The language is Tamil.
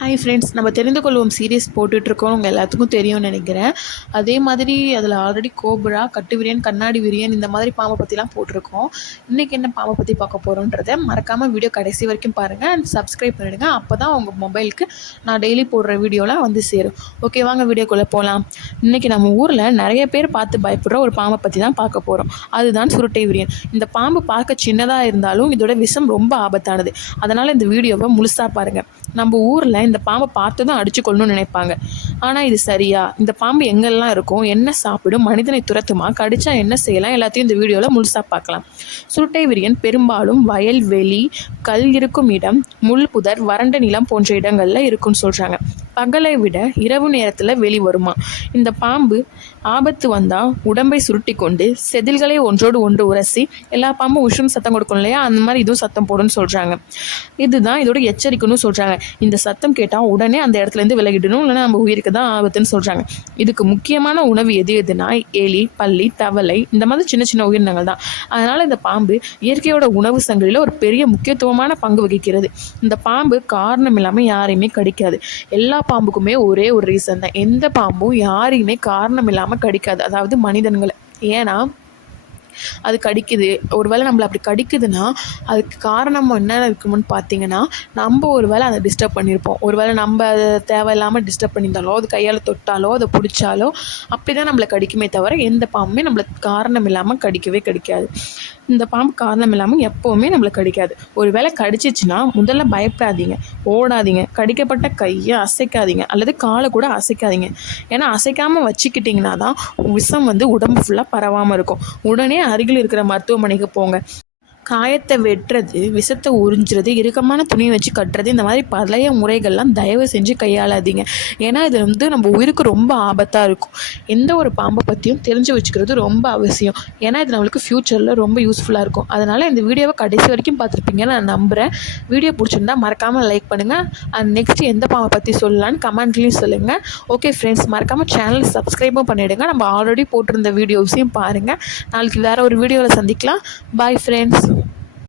ஹாய் ஃப்ரெண்ட்ஸ், நம்ம தெரிந்து கொள்வோம் சீரியஸ் போட்டுட்ருக்கோம். உங்கள் எல்லாத்துக்கும் தெரியும்னு நினைக்கிறேன். அதே மாதிரி அதில் ஆல்ரெடி கோப்ரா, கட்டு விரியன், கண்ணாடி விரியன் இந்த மாதிரி பாம்பை பற்றிலாம் போட்டிருக்கோம். இன்றைக்கி என்ன பாம்பை பற்றி பார்க்க போகிறோன்றதை மறக்காமல் வீடியோ கடைசி வரைக்கும் பாருங்கள் அண்ட் சப்ஸ்கிரைப் பண்ணிவிடுங்க. அப்போ தான் உங்கள் மொபைலுக்கு நான் டெய்லி போடுற வீடியோலாம் வந்து சேரும். ஓகே, வாங்க வீடியோக்குள்ளே போகலாம். இன்றைக்கி நம்ம ஊரில் நிறைய பேர் பார்த்து பயப்படுற ஒரு பாம்பை பற்றி தான் பார்க்க போகிறோம். அதுதான் சுருட்டை விரியன். இந்த பாம்பு பார்க்க சின்னதாக இருந்தாலும் இதோட விஷம் ரொம்ப ஆபத்தானது. அதனால் இந்த வீடியோவை முழுசாக பாருங்கள். நம்ம ஊரில் இந்த பாம்பை பார்த்து தான் அடித்து கொள்ளணும்னு நினைப்பாங்க. ஆனால் இது சரியா? இந்த பாம்பு எங்கெல்லாம் இருக்கும், என்ன சாப்பிடும், மனிதனை துரத்துமா, கடிச்சா என்ன செய்யலாம், எல்லாத்தையும் இந்த வீடியோவில் முழுசாக பார்க்கலாம். சுருட்டை விரியன் பெரும்பாலும் வயல், வெளி, கல் இருக்கும் இடம், முள் புதர், வறண்ட நிலம் போன்ற இடங்களில் இருக்குன்னு சொல்கிறாங்க. பகலை விட இரவு நேரத்தில் வெளி வருமா. இந்த பாம்பு ஆபத்து வந்தால் உடம்பை சுருட்டி கொண்டு செதில்களை ஒன்றோடு ஒன்று உரசி, எல்லா பாம்பும் உஷும் சத்தம் கொடுக்கும் இல்லையா, அந்த மாதிரி இதுவும் சத்தம் போடுன்னு சொல்கிறாங்க. இதுதான் இதோட எச்சரிக்கைன்னு சொல்கிறாங்க. இந்த சத்தம் கேட்டால் உடனே அந்த இடத்துலேருந்து விலகிடணும், இல்லைன்னா நம்ம உயிருக்கு தான் ஆபத்துன்னு சொல்கிறாங்க. இதுக்கு முக்கியமான உணவு எதுனா எலி, பல்லி, தவளை இந்த மாதிரி சின்ன சின்ன உயிரினங்கள் தான். அதனால் இந்த பாம்பு இயற்கையோட உணவு சங்கிலியில் ஒரு பெரிய முக்கியத்துவமான பங்கு வகிக்கிறது. இந்த பாம்பு காரணம் இல்லாமல் யாரையுமே கடிக்காது. எல்லா பாம்புக்குமே ஒரே ஒரு ரீசன் தான். எந்த பாம்பும் யாரையுமே காரணம் இல்லாமல் கடிக்காது, அதாவது மனிதன்களை. ஏன்னா அது கடிக்குது, ஒருவேளை நம்மளை அப்படி கடிக்குதுன்னா அதுக்கு காரணம் என்ன இருக்குமுன்னு பார்த்தீங்கன்னா, நம்ம ஒருவேளை அதை டிஸ்டர்ப் பண்ணியிருப்போம். ஒருவேளை நம்ம அதை தேவையில்லாமல் டிஸ்டர்ப் பண்ணியிருந்தாலோ, அது கையால் தொட்டாலோ, அதை பிடிச்சாலோ அப்படி தான் நம்மளை கடிக்குமே தவிர எந்த பாம்புமே நம்மளை காரணம் இல்லாமல் கடிக்கவே கடிக்காது. இந்த பாம்பு காரணம் இல்லாமல் எப்போவுமே நம்மளை கடிக்காது. ஒரு வேளை கடிச்சிச்சுன்னா முதல்ல பயப்படாதீங்க, ஓடாதீங்க, கடிக்கப்பட்ட கையை அசைக்காதீங்க அல்லது காலை கூட அசைக்காதீங்க. ஏன்னா அசைக்காமல் வச்சுக்கிட்டிங்கன்னா தான் விஷம் உடம்பு ஃபுல்லாக பரவாமல் இருக்கும். உடனே அருகில் இருக்கிற மருத்துவமனைக்கு போங்க. காயத்தை வெட்டுறது, விஷத்தை உறிஞ்சுறது, இறுக்கமான துணியை வச்சு கட்டுறது, இந்த மாதிரி பழைய முறைகள்லாம் தயவு செஞ்சு கையாளாதீங்க. ஏன்னா இது நம்ம உயிருக்கு ரொம்ப ஆபத்தாக இருக்கும். எந்த ஒரு பாம்பை பற்றியும் தெரிஞ்சு வச்சுக்கிறது ரொம்ப அவசியம். ஏன்னா இது நம்மளுக்கு ஃப்யூச்சரில் ரொம்ப யூஸ்ஃபுல்லாக இருக்கும். அதனால் இந்த வீடியோவை கடைசி வரைக்கும் பார்த்துருப்பீங்கன்னு நான் நம்புகிறேன். வீடியோ பிடிச்சிருந்தா மறக்காமல் லைக் பண்ணுங்கள். அண்ட் நெக்ஸ்ட் எந்த பாம்பை பற்றி சொல்லலான்னு கமெண்ட்லேயும் சொல்லுங்கள். ஓகே ஃப்ரெண்ட்ஸ், மறக்காமல் சேனல் சப்ஸ்கிரைபும் பண்ணிவிடுங்க. நம்ம ஆல்ரெடி போட்டிருந்த வீடியோஸையும் பாருங்கள். நாளைக்கு வேறு ஒரு வீடியோவில் சந்திக்கலாம். Bye friends.